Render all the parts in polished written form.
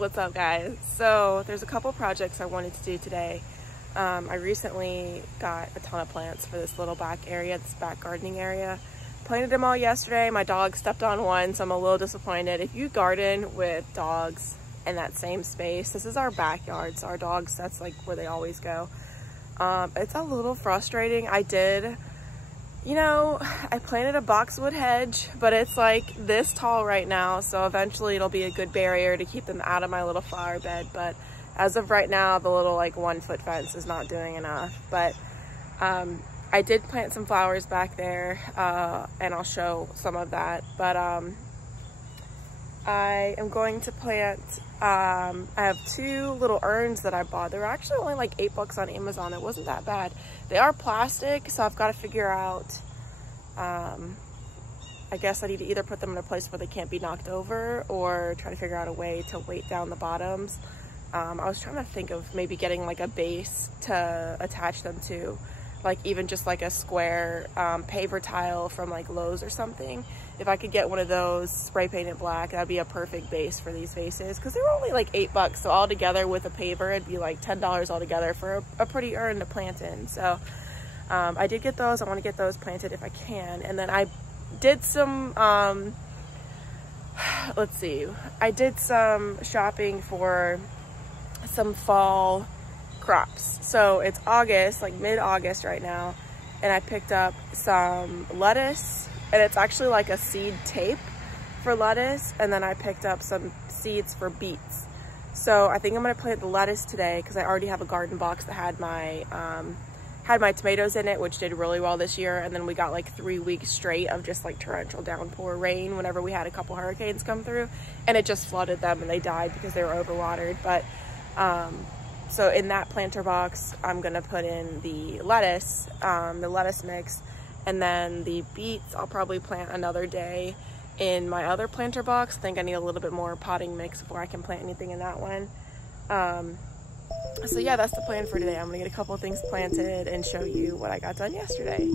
What's up, guys? So there's a couple projects I wanted to do today. I recently got a ton of plants for this little back area, this back gardening area. Planted them all yesterday. My dog stepped on one, so I'm a little disappointed. If you garden with dogs in that same space, this is our backyard, so our dogs, that's like where they always go. It's a little frustrating. I planted a boxwood hedge, but it's like this tall right now, so eventually it'll be a good barrier to keep them out of my little flower bed. But as of right now, the little like 1 foot fence is not doing enough. But I did plant some flowers back there, and I'll show some of that. But I am going to plant, I have 2 little urns that I bought. They were actually only like $8 on Amazon. It wasn't that bad. They are plastic, so I've got to figure out, I guess I need to either put them in a place where they can't be knocked over or try to figure out a way to weight down the bottoms. I was trying to think of maybe getting like a base to attach them to, like even just like a square paver tile from like Lowe's or something. If I could get one of those spray painted black, that'd be a perfect base for these vases, because they were only like $8, so all together with a paver it'd be like $10 altogether for a pretty urn to plant in. So I did get those. I want to get those planted if I can. And then I did some let's see, I did some shopping for some fall crops. So it's August, like mid-August right now, and I picked up some lettuce, and it's actually like a seed tape for lettuce, and then I picked up some seeds for beets. So I think I'm gonna plant the lettuce today because I already have a garden box that had my tomatoes in it, which did really well this year. And then we got like 3 weeks straight of just like torrential downpour rain whenever we had a couple hurricanes come through, and it just flooded them and they died because they were overwatered. But so in that planter box, I'm gonna put in the lettuce mix, and then the beets I'll probably plant another day in my other planter box. I think I need a little bit more potting mix before I can plant anything in that one. So yeah, that's the plan for today. I'm gonna get a couple of things planted and show you what I got done yesterday.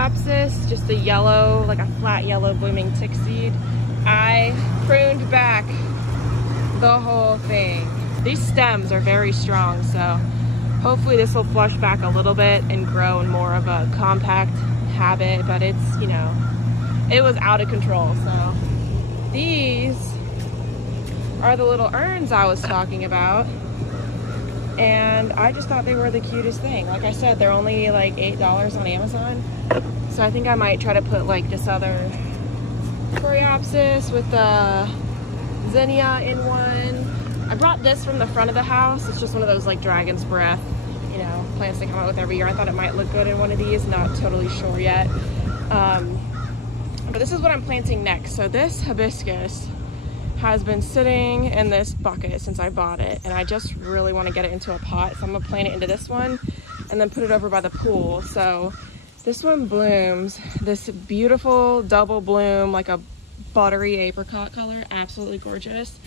Coreopsis, just a yellow, like a flat yellow blooming tick seed. I pruned back the whole thing. These stems are very strong, so hopefully this will flush back a little bit and grow in more of a compact habit, but it's, you know, it was out of control. So these are the little urns I was talking about, and I just thought they were the cutest thing. Like I said, they're only like $8 on Amazon, so I think I might try to put like this other Coreopsis with the Zinnia in one. I brought this from the front of the house. It's just one of those like dragon's breath, you know, plants they come out with every year. I thought it might look good in one of these, not totally sure yet. But this is what I'm planting next. So this hibiscus has been sitting in this bucket since I bought it, and I just really want to get it into a pot, so I'm gonna plant it into this one and then put it over by the pool. So this one blooms this beautiful double bloom, like a buttery apricot color, absolutely gorgeous.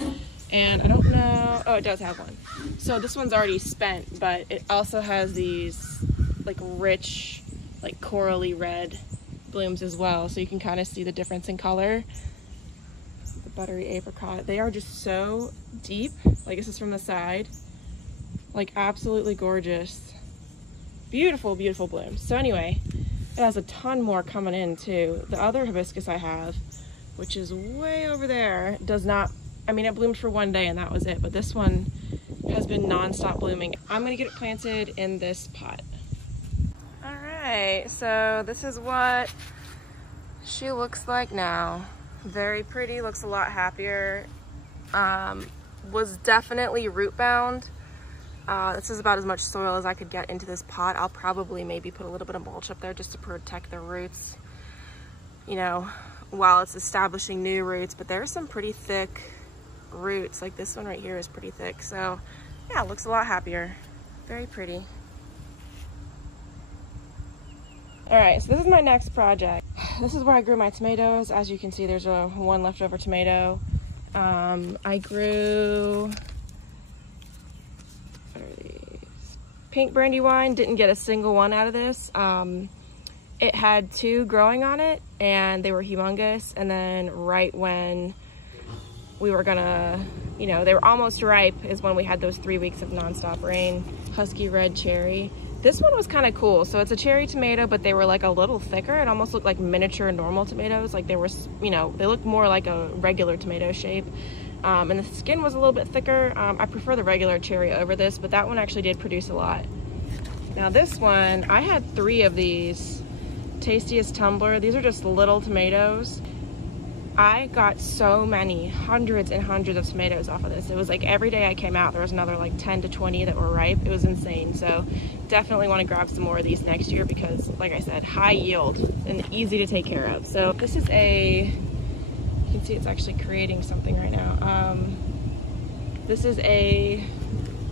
And I don't know, oh, it does have one. So this one's already spent, but it also has these like rich, like corally red blooms as well, so you can kind of see the difference in color. Buttery apricot, they are just so deep. Like, this is from the side, like absolutely gorgeous, beautiful, beautiful blooms. So anyway, it has a ton more coming in too. The other hibiscus I have, which is way over there, does not, I mean, it bloomed for one day and that was it, but this one has been non-stop blooming. I'm gonna get it planted in this pot. All right, so this is what she looks like now. Very pretty, looks a lot happier. Was definitely root bound. This is about as much soil as I could get into this pot. I'll probably maybe put a little bit of mulch up there just to protect the roots, you know, while it's establishing new roots. But there's some pretty thick roots, like this one right here is pretty thick. So yeah, it looks a lot happier. Very pretty. All right, so this is my next project. This is where I grew my tomatoes. As you can see, there's one leftover tomato. I grew, what are these? Pink brandywine. Didn't get a single one out of this. It had 2 growing on it, and they were humongous. And then right when we were gonna, you know, they were almost ripe is when we had those 3 weeks of nonstop rain. Husky red cherry. This one was kind of cool. So it's a cherry tomato, but they were like a little thicker. It almost looked like miniature normal tomatoes. Like they were, you know, they looked more like a regular tomato shape. And the skin was a little bit thicker. I prefer the regular cherry over this, but that one actually did produce a lot. Now this one, I had 3 of these. Tastiest tumbler. These are just little tomatoes. I got so many, hundreds and hundreds of tomatoes off of this. It was like every day I came out, there was another like 10 to 20 that were ripe. It was insane. So definitely want to grab some more of these next year because, like I said, high yield and easy to take care of. So this is a, you can see it's actually creating something right now. This is a,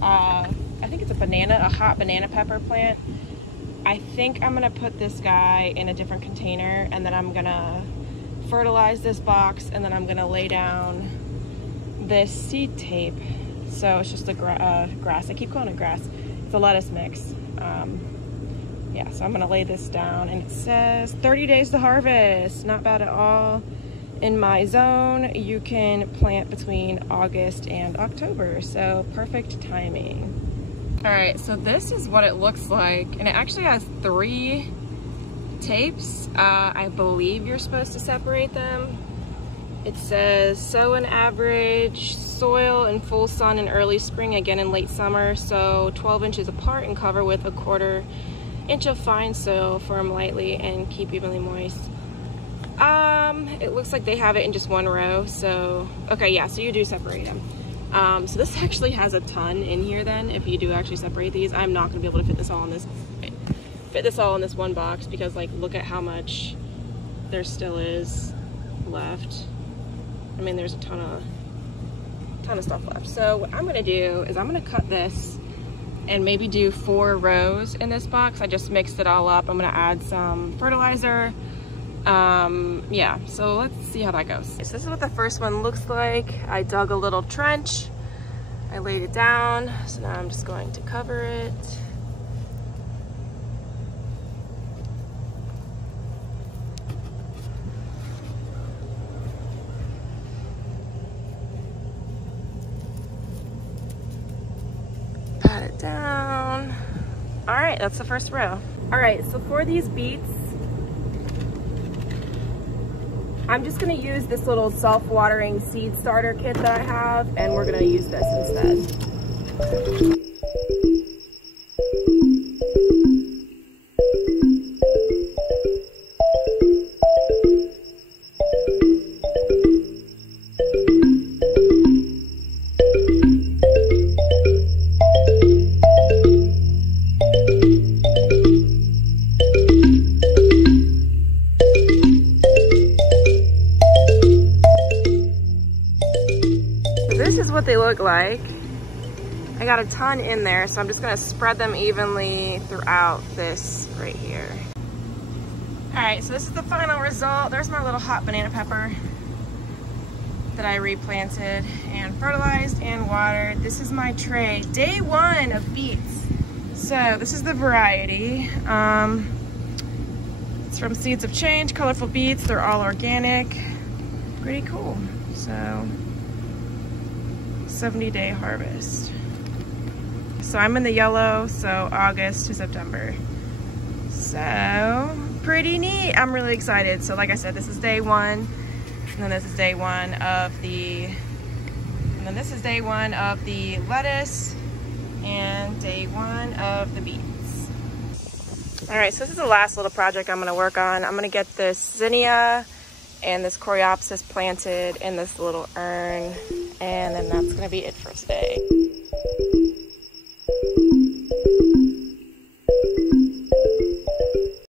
I think it's a hot banana pepper plant. I think I'm gonna put this guy in a different container, and then I'm gonna fertilize this box, and then I'm gonna lay down this seed tape. So it's just a grass. I keep calling it grass. It's a lettuce mix. Yeah, so I'm gonna lay this down, and it says 30 days to harvest. Not bad at all. In my zone, you can plant between August and October, so perfect timing. All right, so this is what it looks like, and it actually has 3 tapes. I believe you're supposed to separate them. It says sow in average, soil in full sun in early spring, again in late summer, so 12 inches apart, and cover with 1/4 inch of fine soil, firm lightly and keep evenly moist. It looks like they have it in just 1 row, so okay, yeah, so you do separate them. So this actually has a ton in here then, if you do actually separate these. I'm not gonna be able to fit this all in this one box, because like, look at how much there still is left. I mean, there's a ton of stuff left. So what I'm gonna do is I'm gonna cut this and maybe do 4 rows in this box. I just mixed it all up. I'm gonna add some fertilizer. Yeah, so let's see how that goes. So this is what the first one looks like. I dug a little trench, I laid it down, so now I'm just going to cover it. down. All right, that's the first row. All right, so for these beets, I'm just gonna use this little self-watering seed starter kit that I have, and we're gonna use this instead. This is what they look like. I got a ton in there, so I'm just gonna spread them evenly throughout this right here. All right, so this is the final result. There's my little hot banana pepper that I replanted and fertilized and watered. This is my tray, day 1 of beets. So this is the variety. It's from Seeds of Change, colorful beets. They're all organic. Pretty cool. So 70-day harvest. So I'm in the yellow, so August to September. So pretty neat. I'm really excited. So like I said, this is day 1, and then this is day 1 of the, and then this is day 1 of the lettuce, and day 1 of the beets. All right, so this is the last little project I'm gonna work on. I'm gonna get this zinnia and this coreopsis planted in this little urn, and then that's gonna be it for today.